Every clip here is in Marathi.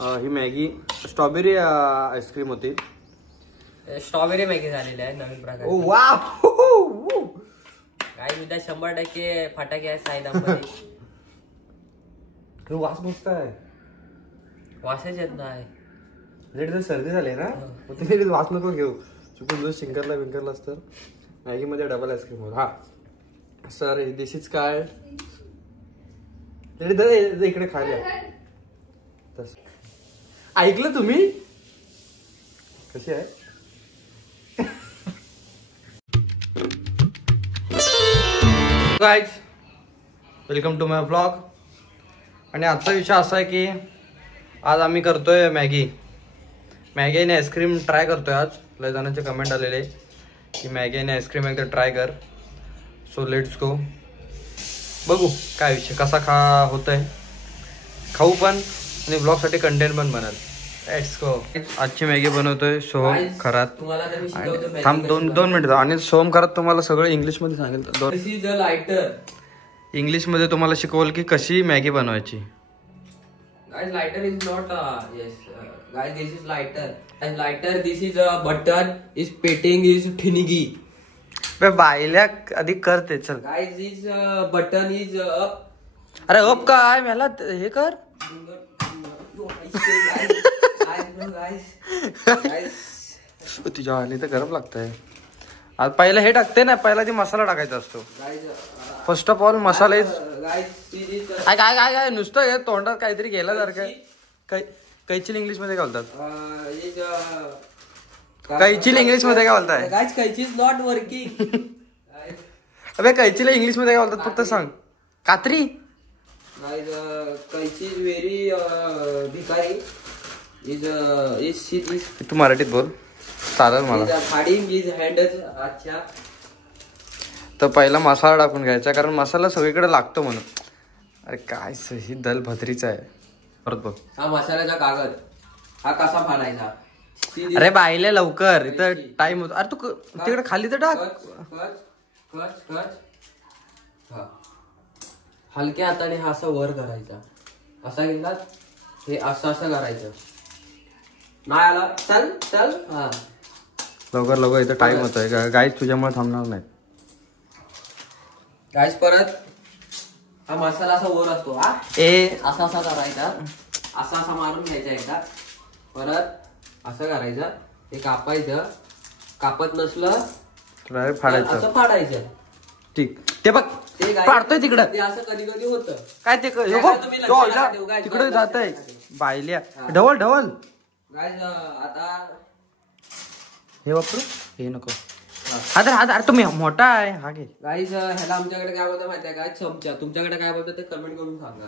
ही मॅगी स्ट्रॉबेरी आईस्क्रीम होती. स्ट्रॉबेरी मॅगी झालेली आहे नवीन प्रकार. ओ वाव काय उद्या 100% फटाके आहेत साईदामध्ये. वास मस्त आहे. वासच येत नाही. जर सर्दी झाली ना तुम्ही वास नको घेऊ. चुकून जो शिंकरला बिंकरला असतं. मॅगी मध्ये डबल आईस्क्रीम होत. हा सर दिस इज काय इकडे खायला तस ऐकलं तुम्ही कशी आहे. Guys welcome to my blog. आणि आजचा विषय असा आहे की आज आम्ही करतोय मॅगी आणि आईस्क्रीम ट्राय करतोय. आज लय जणांचे कमेंट आलेले की मॅगी आणि आईस्क्रीम एकदा ट्राय कर. So let's go. बघू काय विषय कसा होतंय. खाऊ पण आणि ब्लॉगसाठी कंटेंट पण बनल. Let's go. आजची मॅगी बनवतोय सोहम खरात. थांब दोन मिनिट. आणि सोहम खरात तुम्हाला सगळं इंग्लिश मध्ये सांगेल. इंग्लिश मध्ये तुम्हाला शिकवल की कशी मॅगी बनवायची. Guys, lighter is not yes. Guys, this is lighter. And lighter, this is a button. Is petting is thinigi. बे बायल्या अधिक करते चल. Guys, this button is up. अरे अप काय मला हे कर. तुझ्या आली तर गरम लागतंय. आज पहिला हे टाकते ना. पहिला ती मसाला टाकायचा असतो. फर्स्ट ऑफ ऑल मसाला काय काय काय काय नुसतं हे तोंडात काहीतरी गेला सारखं. कैचिल इंग्लिश मध्ये काय बोलतात. कैचिल इंग्लिश मध्ये काय बोलताय. Guys, catchy is not working. अबे कैचीला इंग्लिश मध्ये काय बोलतात फक्त सांग. कात्री. Guys, कैची is very भिकारी. is तू मराठीत बोल चालेल मला. Harding is handles. अच्छा. तर पहिला मसाला टाकून घ्यायचा कारण मसाला सगळीकडे लागतो म्हणून. अरे काय ही दल भद्रीचा आहे. परत बघ. हा मसाल्याचा कागद हा कसा फाडायचा. अरे बाईले लवकर इथं टाइम होतो. अरे तू तिकडे खाली तर टाक. हलक्या हाताने हा असं वर करायचा. असा गेला हे असं करायचं. नाही आला चल चल. हा लवकर इथं टाइम होतोय. गाईस तुझ्यामुळे थांबणार नाही. गाईस परत हा मसाला असा वर असतो. हा असा करायचा. असा मारून घ्यायचा एकदा. परत असं करायचं. ते कापायचं. कापत नसलं फाडायचं. असं फाडायचं. ठीक ते बघ ते पाडतोय तिकडं. ते असं कधी कधी होतं काय ते तिकडे जात आहे बायल्या. ढवल गाईस आता हे वापरू. हे नको. अरे तुम्ही मोठा आहे हा घे. गाईस ह्याला आमच्याकडे काय बोलतात माहिती आहे काय. चमचा. तुमच्याकडे काय बोलतात ते कमेंट करून सांगा.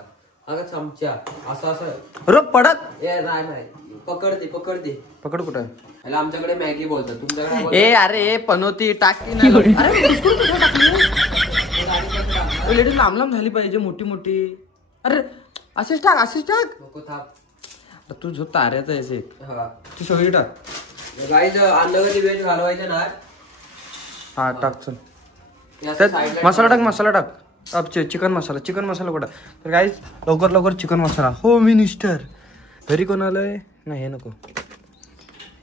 हा चमचा असं रो पडत. नाही पकडते पकड कुठं. ह्याला आमच्याकडे मॅगी बोलतात. तुमच्याकडे ए अरे पनोती टाकी नाही. लेडीज लांब झाली पाहिजे मोठी. अरे असेच टाक. नको थांब. तू जो ताऱ्याचा आहे तू सगळी टाक. गाईस अंड्यावरती वेज घालवायचं ना. हा टाक चल. मसाला टाक. अब चिकन मसाला कुठं. तर गाईस लवकर चिकन मसाला. हो मिनिस्टर घरी कोण आलंय. नाही हे नको.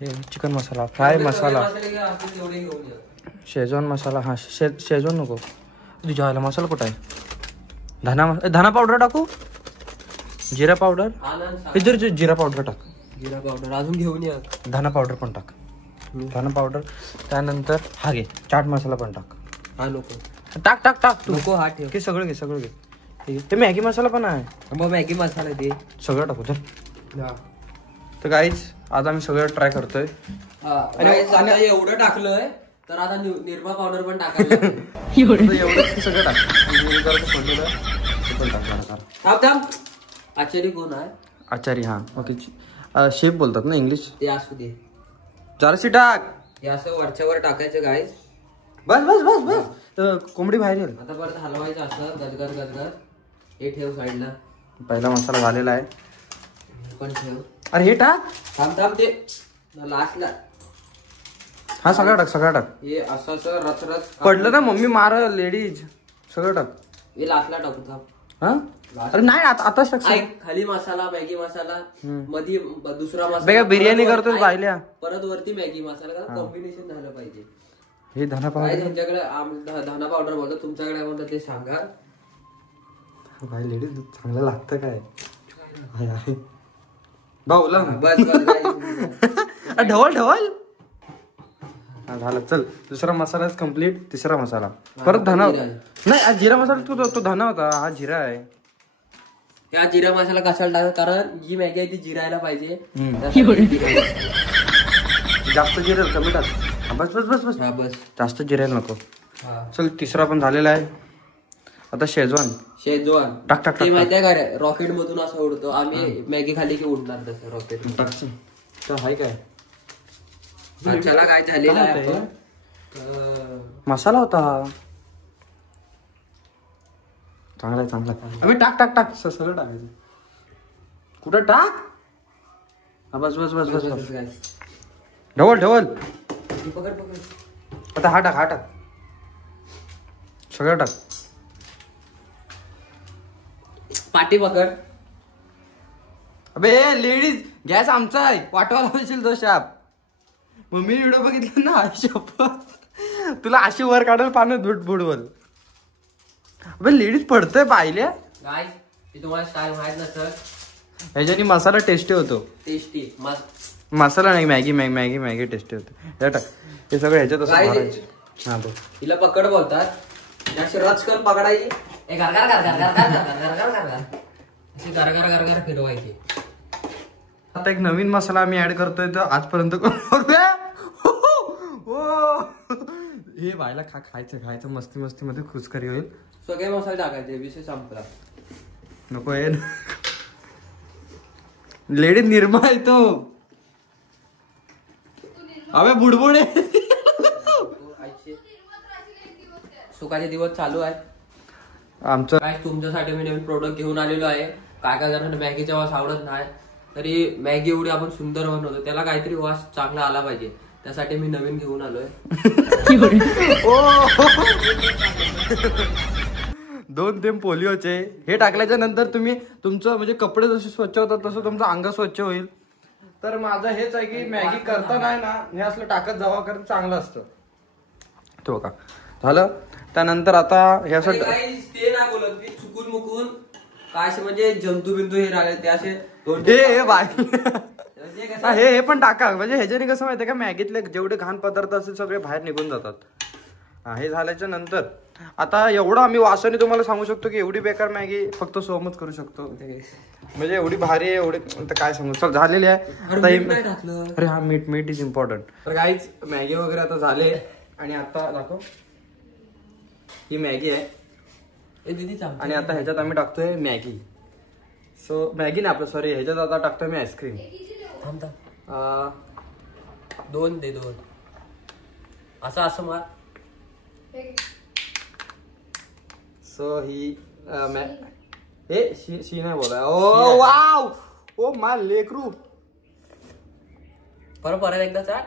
हे चिकन मसाला फ्राय मसाला शेजवान मसाला. हा शेजवान नको. तुझ्या आला मसाला कुठं आहे. धना पावडर टाकू. जिरा पावडर इधर जिरा पावडर टाक. जिरा पावडर अजून घेऊन या. धना पावडर पण टाक. धना पावडर त्यानंतर हा घे. चाट मसाला पण टाक. हा नको. टाक तू नको. हा ठेव. सगळं घे. ते मॅगी मसाला पण आहे. मग मॅगी मसाला ते सगळं टाकू चल. तर गाईज आज आम्ही सगळं ट्राय करतोय. आणि एवढं टाकलंय तर आता निर्मा पावडर पण टाकायला. एवढं सगळं टाक. आचारी कोण आहे. आचारी हा ओके. शेफ बोलतात ना इंग्लिश. ते असू दे. जराशी टाक. हे असं वरच्यावर टाकायचं गाईज. बस कोंबडी बाहेर येईल. आता परत हलवायचं असं गजगर. हे ठेव साईडला. पहिला मसाला झालेला आहे. पण ठेव. अरे हे टाक. थांब ते लास्टला. हा सगळं टाक. हे असं रच पडलं ना मम्मी मार लेडीज. सगळं टाक. हे लास्टला टाकू. थांब हा अरे नाही आता खाली मसाला मॅगी मसाला मध्ये दुसरा मसाला बिर्याणी करतोय पाहिल्या परत वरती मॅगी मसाला कॉम्बिनेशन झालं पाहिजे. हे धना पावडर त्यांच्याकडे धना पावडर बोलतो तुमच्याकडे काय म्हणतात ते सांगा. भाई लेडीज चांगलं लागतं काय भाऊला बस ढवल झालं. चल दुसरा मसाला कम्प्लीट. तिसरा मसाला परत धना नाही जिरा मसाला तो धना होता हा जिरा आहे. या जिरा मसाला कशाला टाकतो कारण जी मॅगी आहे ती जिरायला पाहिजे. जास्त जिरेल कमी टाक. बस बस बस बस बस जास्त जिरायला नको. चल तिसरा पण झालेला आहे. आता शेजवान टाक टाक ते माहिती आहे का रॉकेट मधून असं उडतो आम्ही मॅगी खाली की उडणार तसं रॉकेट टाक. हाय काय त्याला काय झालेलं आहे मसाला होता चांगला आम्ही टाक सगळं टाकायचं. कुठं टाक. बस बस बस बस बस ढवल आता हा टाक सगळं टाक. पाठी पकड. अबे लेडीज गॅस आमचा आहे वाटवायला पाहिजे तो शाप. मग मी व्हिडिओ बघितला ना शपथ तुला अशी वर काढल पाण्यात बुडवल. अबे लेडीज पडतंय पाहिल्या काय तुम्हाला स्टाईल माहित नसतं. ह्याच्यानी मसाला टेस्टी होतो. टेस्टी मसाला नाही मॅगी टेस्टी होते. हे सगळं ह्याच्यात असं. हा बघ हिला पकड बोलतात. रचकन पकडायची गार फिरवायची. आता एक नवीन मसाला आम्ही ऍड करतोय तर आजपर्यंत हे बायला खायचं मस्ती मध्ये खुशकरी होईल. सगळे मसाले टाकायचे विषय संपला. नको आहे लेडीज निर्मा आहे तो. अबे बुडबुडे सुखाचे दिवस चालू आहे आमचं. काय तुमच्यासाठी मी नवीन प्रोडक्ट घेऊन आलेलो आहे. काय जणांना मॅगीचा वास आवडत नाही तरी मॅगी एवढी आपण सुंदर बनवतो त्याला काहीतरी वास चांगला आला पाहिजे त्यासाठी मी नवीन घेऊन आलोय. 2 थेंब पोलिओचे. हे टाकल्याच्या नंतर तुमचं म्हणजे कपडे जसे स्वच्छ होतात तसं तुमचं अंग स्वच्छ होईल. तर माझं हेच आहे की मॅगी करताना ना हे असलं टाकत जावा कारण चांगलं असतं. तो का झालं. त्यानंतर आता हे असं ते नाही बोलत मी चुकून मुकून काय असे म्हणजे जंतू बिंदू हे राहिले ते असे हे पण टाका म्हणजे ह्याच्याने कसं माहितीये का मॅगीतले जेवढे घाण पदार्थ असतील सगळे बाहेर निघून जातात. हे झाल्याच्या नंतर आता एवढं आम्ही वासाने तुम्हाला सांगू शकतो की एवढी बेकार मॅगी फक्त सोमच करू शकतो. म्हणजे एवढी भारी आहे एवढी काय सांगू. चल झालेली आहे. अरे हा मीठ इज इम्पॉर्टंट. तर काहीच मॅगी वगैरे आता झाले आणि आता दाखव ही मॅगी आहे आणि आता ह्याच्यात आम्ही टाकतोय मॅगी. सो मॅगी नाही आपलं सॉरी ह्याच्यात आता टाकतोय मी आईस्क्रीम. 2 दे 2 असं मार. सो ही शी नाही बोला. ओ वाव ओ मा लेकरू परत एकदा चाल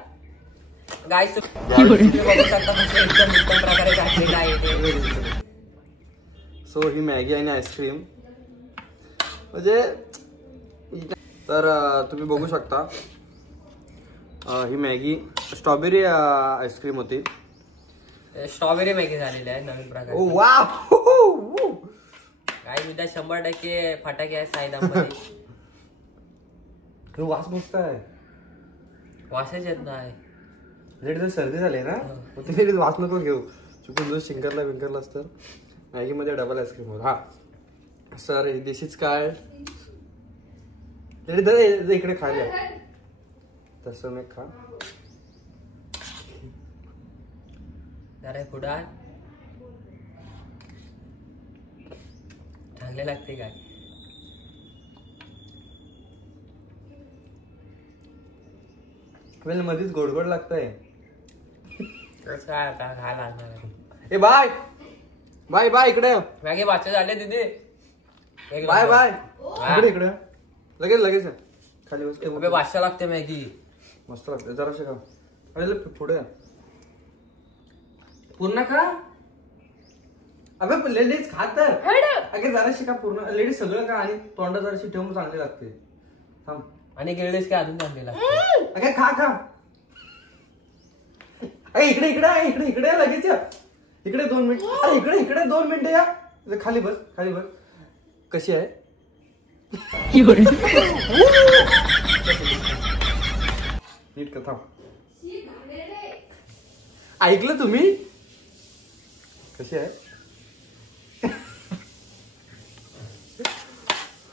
गाईस एकदम उत्तम प्रकारे घातलेला आहे. सो ही मॅगी आणि आईस्क्रीम म्हणजे तर तुम्ही बघू शकता ही मॅगी स्ट्रॉबेरी आईस्क्रीम होती. स्ट्रॉबेरी मॅगी झालेली आहे नवीन प्रकार. ओ वाव काही उद्या 100% फटाके आहेत साईदामध्ये. वास मस्त आहे. वासच येत नाही. जर सर्दी झाली ना ते वास नको घेऊ. चुकून जो शिंकरला असतं मॅगी मध्ये डबल आईस्क्रीम होत. हा सर दिस इज काय इकडे खायला तसं नाही खा. अरे पुढा चांगले लागते काय. मध्येच गोड लागतंय. काय खायला लागणार. ए बाय बाय बाय इकडे मॅगी वाचे झाले तिथे. बाय बाय इकडे लगेच खाली वाचा लागते मॅगी मस्त लागते. जराशे खा. अरे पुढे पूर्ण खा. अगं लेडीज खात अगे जराशी का पूर्ण लेडीज सगळं का आणि तोंडा जराशी ठेवून चांगली लागते. थांब. आणि गिळलेस काय अजून चांगलेला. अगे खा खा. अरे इकडे इकडे आहे इकडे इकडे लगेच इकडे 2 मिनिट. अरे इकडे इकडे 2 मिनिटं या. खाली बस खाली बस. कशी आहे नीट का. थांब. ऐकलं तुम्ही कशी आहे.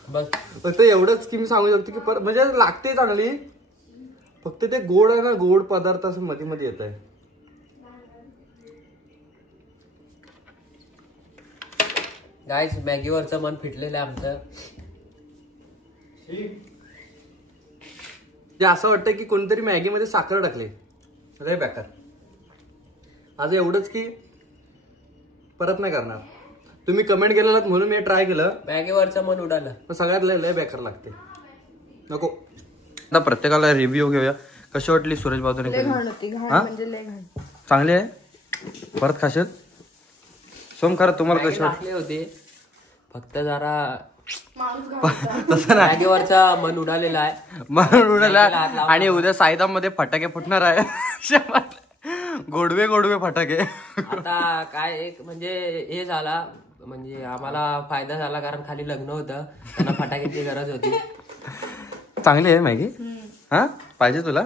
बस फक्त एवढंच की मी सांगू शकतो की म्हणजे लागते चांगली. फक्त ते गोड आहे ना गोड पदार्थ असं मध्ये मध्ये येत आहे. गाईस मॅगीवरचं मन फिटलेलं आहे आमचं. ते असं वाटतं की कोणतरी मॅगी मध्ये साखर टाकले. लय बेकार. आज एवढंच की परत नाही करणार. तुम्ही कमेंट केलेलं म्हणून मी ट्राय केलं. मॅगीवरचं मन उडालं पण सगळ्यात लय बेकार लागते. नको. आता प्रत्येकाला रिव्ह्यू घेऊया. कशी वाटली सूरज बाजूने चांगली आहे. परत खाशील सोम. खरं तुम्हाला कशी वाटली होती. फक्त जरा तसं नाही. मॅगीवरचा मन उडालेला आहे. मन उडाला. आणि उद्या साईदाम मध्ये फटाके फुटणार आहे. गोडवे गोडवे फटाके. आता काय एक म्हणजे हे झाला म्हणजे आम्हाला फायदा झाला कारण खाली लग्न होतं त्यांना फटाक्याची गरज होती. चांगली आहे मॅगी. हा पाहिजे तुला.